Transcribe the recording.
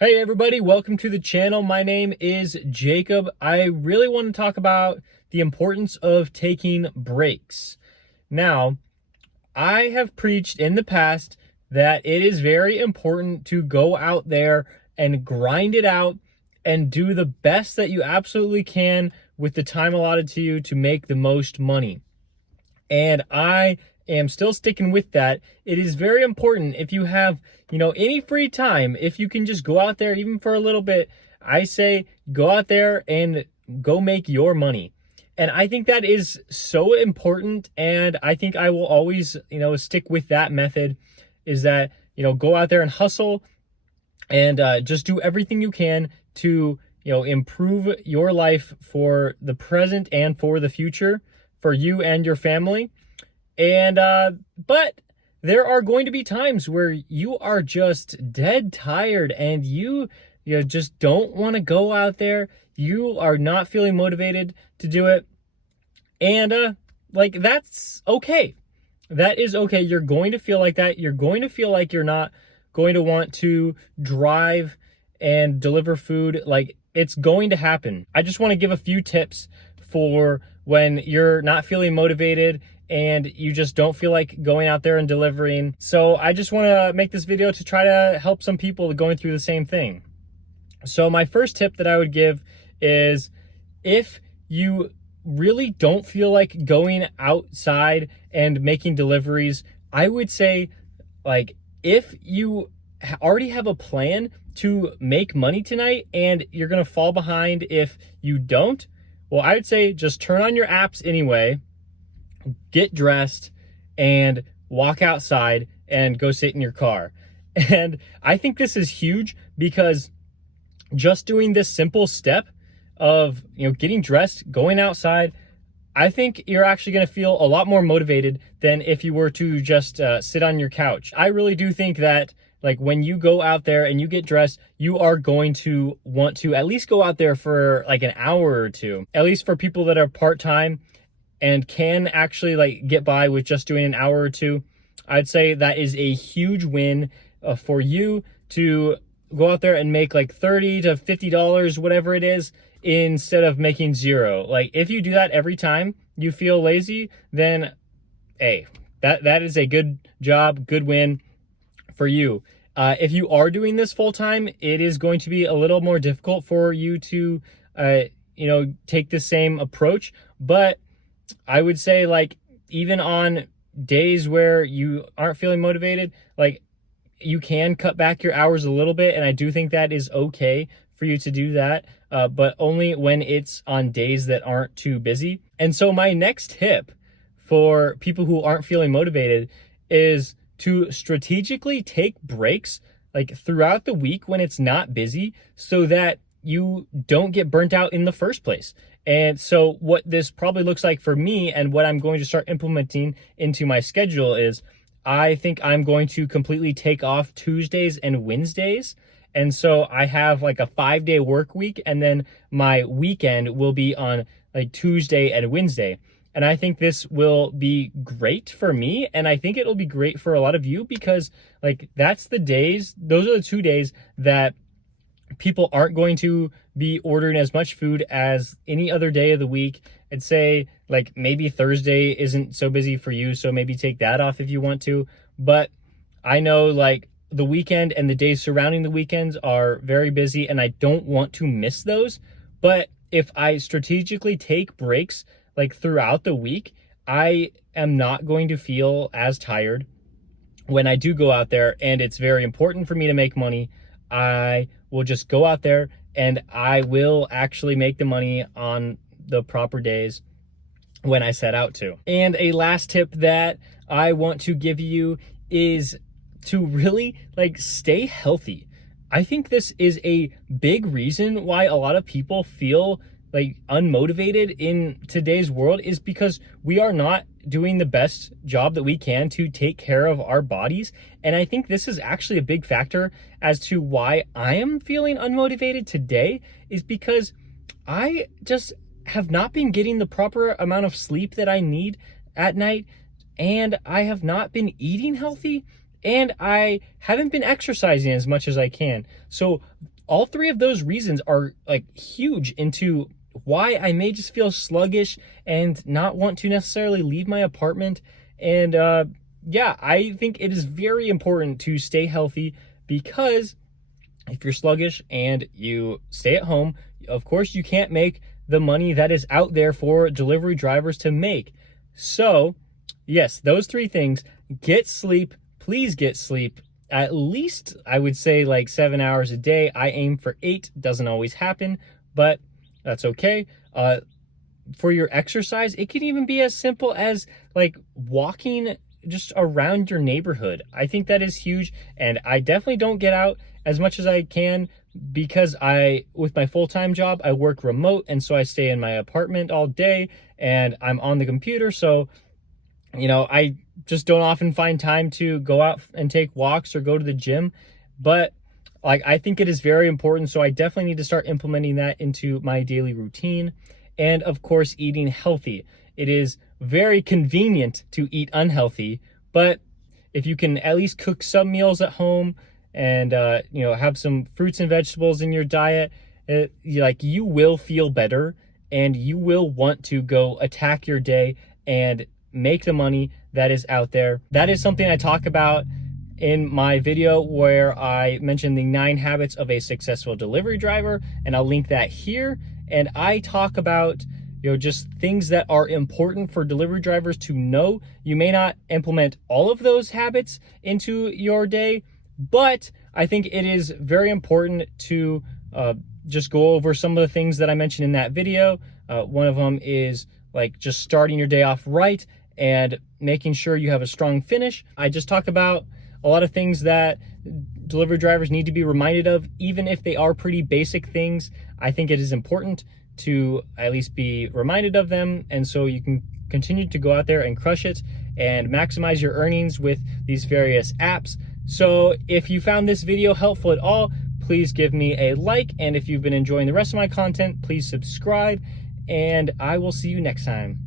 Hey everybody, welcome to the channel. My name is Jacob. I really want to talk about the importance of taking breaks. Now, I have preached in the past that it is very important to go out there and grind it out and do the best that you absolutely can with the time allotted to you to make the most money. And I am still sticking with that. It is very important if you have, any free time, if you can just go out there even for a little bit, I say go out there and go make your money. And I think that is so important. And I think I will always, stick with that method is that, go out there and hustle and just do everything you can to, improve your life for the present and for the future for you and your family. And, but there are going to be times where you are just dead tired and you just don't want to go out there. You are not feeling motivated to do it. And, that's okay. That is okay. You're going to feel like that. You're going to feel like you're not going to want to drive and deliver food. Like, it's going to happen. I just want to give a few tips for when you're not feeling motivated and you just don't feel like going out there and delivering. So I just want to make this video to try to help some people going through the same thing. So my first tip that I would give is if you really don't feel like going outside and making deliveries, I would say, if you already have a plan to make money tonight and you're going to fall behind if you don't, well, I would say just turn on your apps anyway, get dressed, and walk outside and go sit in your car. And I think this is huge because just doing this simple step of, getting dressed, going outside, I think you're actually going to feel a lot more motivated than if you were to just sit on your couch. I really do think that when you go out there and you get dressed, you are going to want to at least go out there for an hour or two. At least for people that are part-time and can actually get by with just doing an hour or two, I'd say that is a huge win for you to go out there and make $30 to $50, whatever it is, instead of making zero. If you do that every time you feel lazy, then hey, that is a good job, good win for you. If you are doing this full time, it is going to be a little more difficult for you to, take the same approach. But I would say even on days where you aren't feeling motivated, you can cut back your hours a little bit. And I do think that is okay for you to do that, but only when it's on days that aren't too busy. And so my next tip for people who aren't feeling motivated is to strategically take breaks throughout the week when it's not busy so that you don't get burnt out in the first place. And so what this probably looks like for me and what I'm going to start implementing into my schedule is I think I'm going to completely take off Tuesdays and Wednesdays. And so I have a 5-day work week, and then my weekend will be on Tuesday and Wednesday. And I think this will be great for me. And I think it'll be great for a lot of you because those are the 2 days that people aren't going to be ordering as much food as any other day of the week. I'd say maybe Thursday isn't so busy for you, so maybe take that off if you want to. But I know the weekend and the days surrounding the weekends are very busy and I don't want to miss those. But if I strategically take breaks throughout the week, I am not going to feel as tired when I do go out there. And it's very important for me to make money. I will just go out there and I will actually make the money on the proper days when I set out to. And a last tip that I want to give you is to really stay healthy. I think this is a big reason why a lot of people feel unmotivated in today's world is because we are not doing the best job that we can to take care of our bodies. And I think this is actually a big factor as to why I am feeling unmotivated today is because I just have not been getting the proper amount of sleep that I need at night. And I have not been eating healthy. and I haven't been exercising as much as I can. So all three of those reasons are like huge into why I may just feel sluggish and not want to necessarily leave my apartment. And yeah, I think it is very important to stay healthy, because if you're sluggish and you stay at home, of course you can't make the money that is out there for delivery drivers to make. So yes, those three things: get sleep, please get sleep. At least I would say like 7 hours a day. I aim for 8, doesn't always happen, but that's okay. For your exercise, it can even be as simple as like walking just around your neighborhood. I think that is huge, and I definitely don't get out as much as I can because with my full-time job, I work remote, and so I stay in my apartment all day and I'm on the computer. So, I just don't often find time to go out and take walks or go to the gym. But like, I think it is very important. So I definitely need to start implementing that into my daily routine. And of course, eating healthy. It is very convenient to eat unhealthy, but if you can at least cook some meals at home and have some fruits and vegetables in your diet, you will feel better, and you will want to go attack your day and make the money that is out there. That is something I talk about in my video where I mentioned the 9 habits of a successful delivery driver, and I'll link that here. And I talk about just things that are important for delivery drivers to know. You may not implement all of those habits into your day, but I think it is very important to just go over some of the things that I mentioned in that video. One of them is like just starting your day off right and making sure you have a strong finish. I just talk about a lot of things that delivery drivers need to be reminded of, even if they are pretty basic things. I think it is important to at least be reminded of them, and so you can continue to go out there and crush it and maximize your earnings with these various apps. So if you found this video helpful at all, please give me a like, and if you've been enjoying the rest of my content, please subscribe, and I will see you next time.